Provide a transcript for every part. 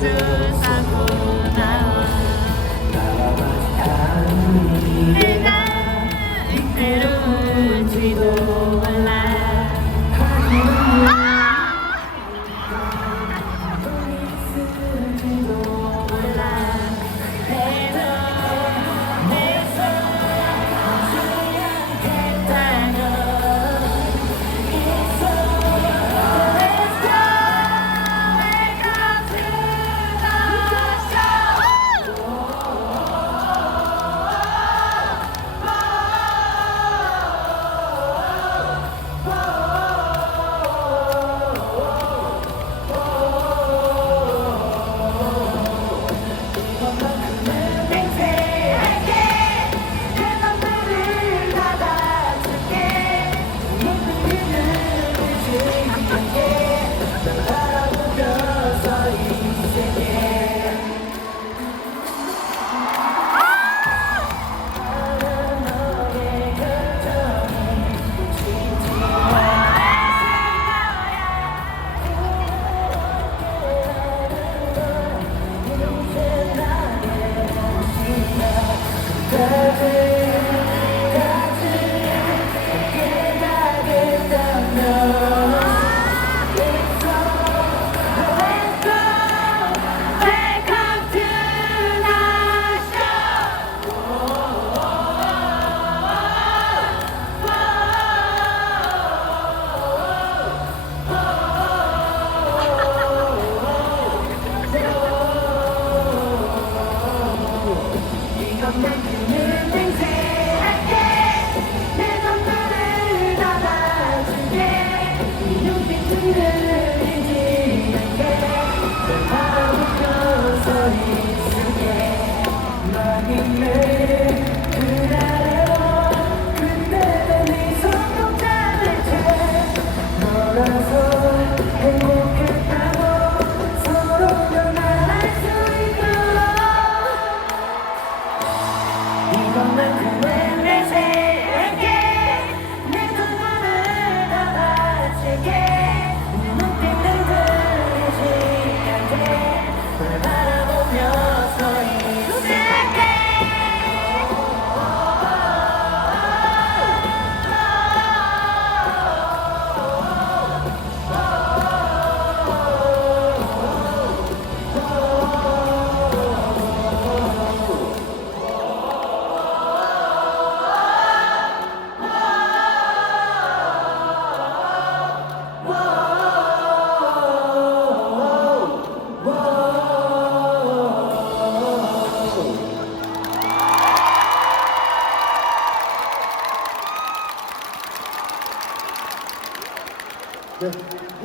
görüşürüz.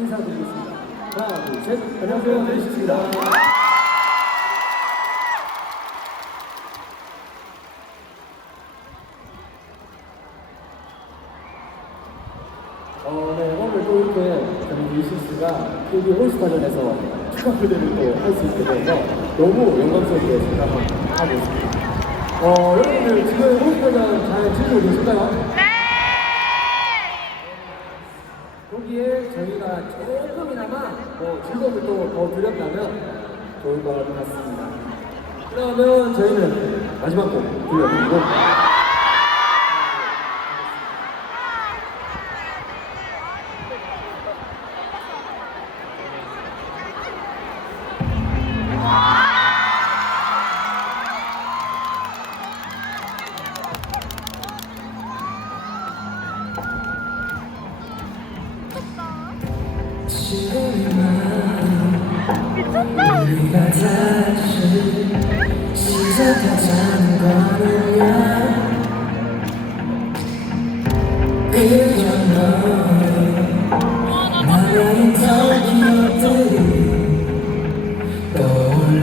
인사드리겠습니다. 하나, 둘, 셋. 안녕하세요, 네이시입니다. 어, 네, 오늘 또 이렇게 저희 네이시스가 KD 올스타전에서 축하 무대를 또 할 수 있게 돼서 너무 영광스럽게 생각하고 있습니다. 어, 여러분들 지금 올스타전 잘 즐기고 계신가요? 네! 거기에 저희가 조금이나마 뭐 즐거움을 또더 드렸다면 좋을 것 같습니다. 그러면 저희는 마지막 곡 들려드리고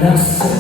That's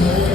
Yeah.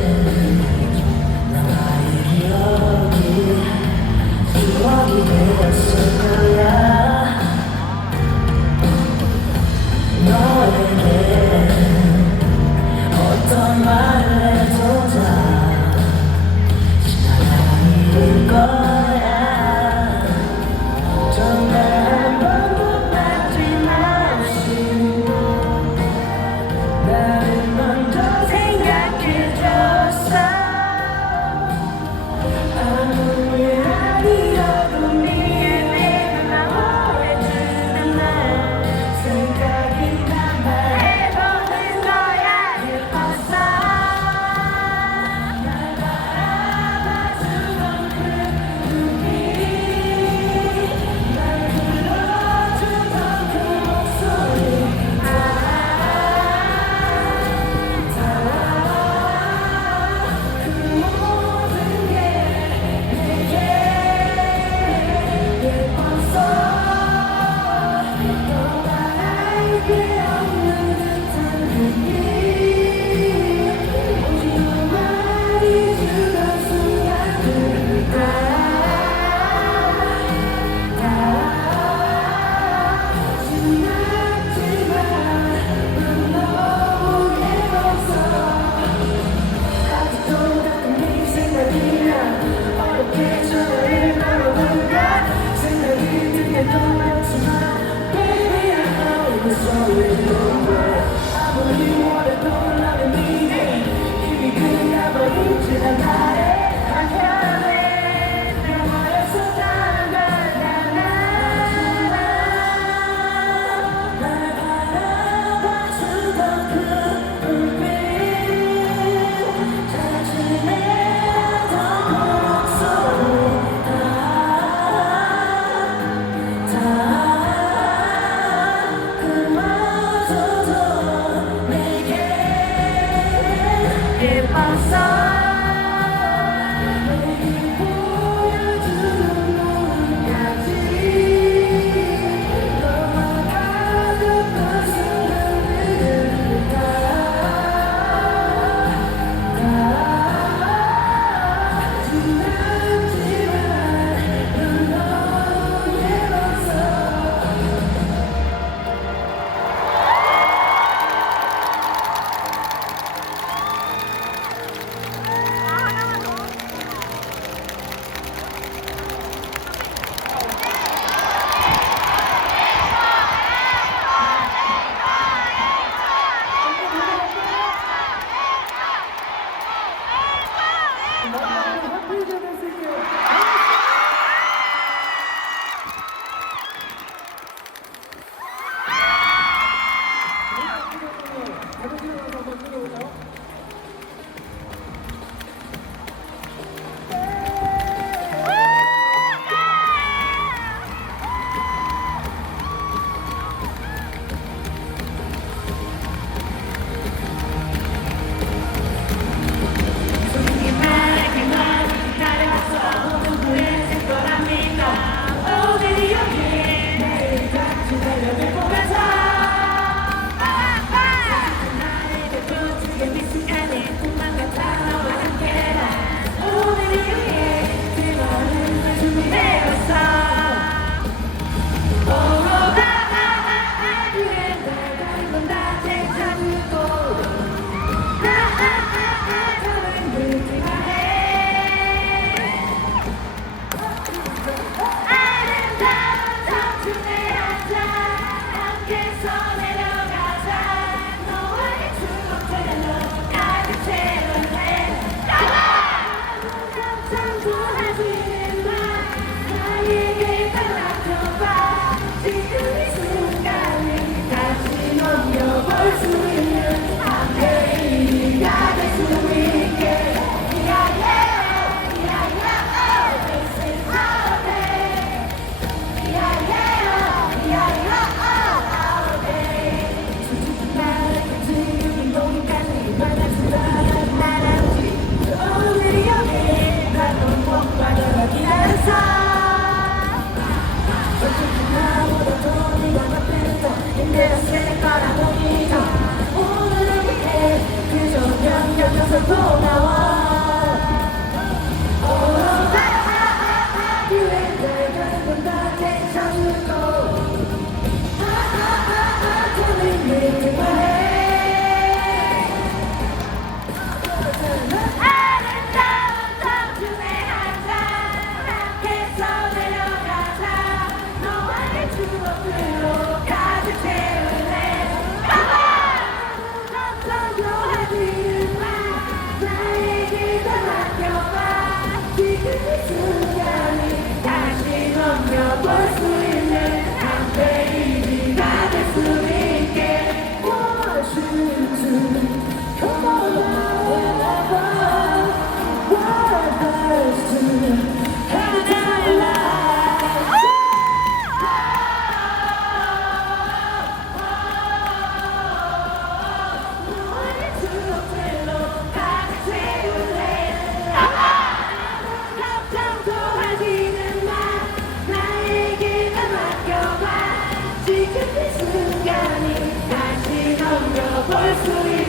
Hallelujah.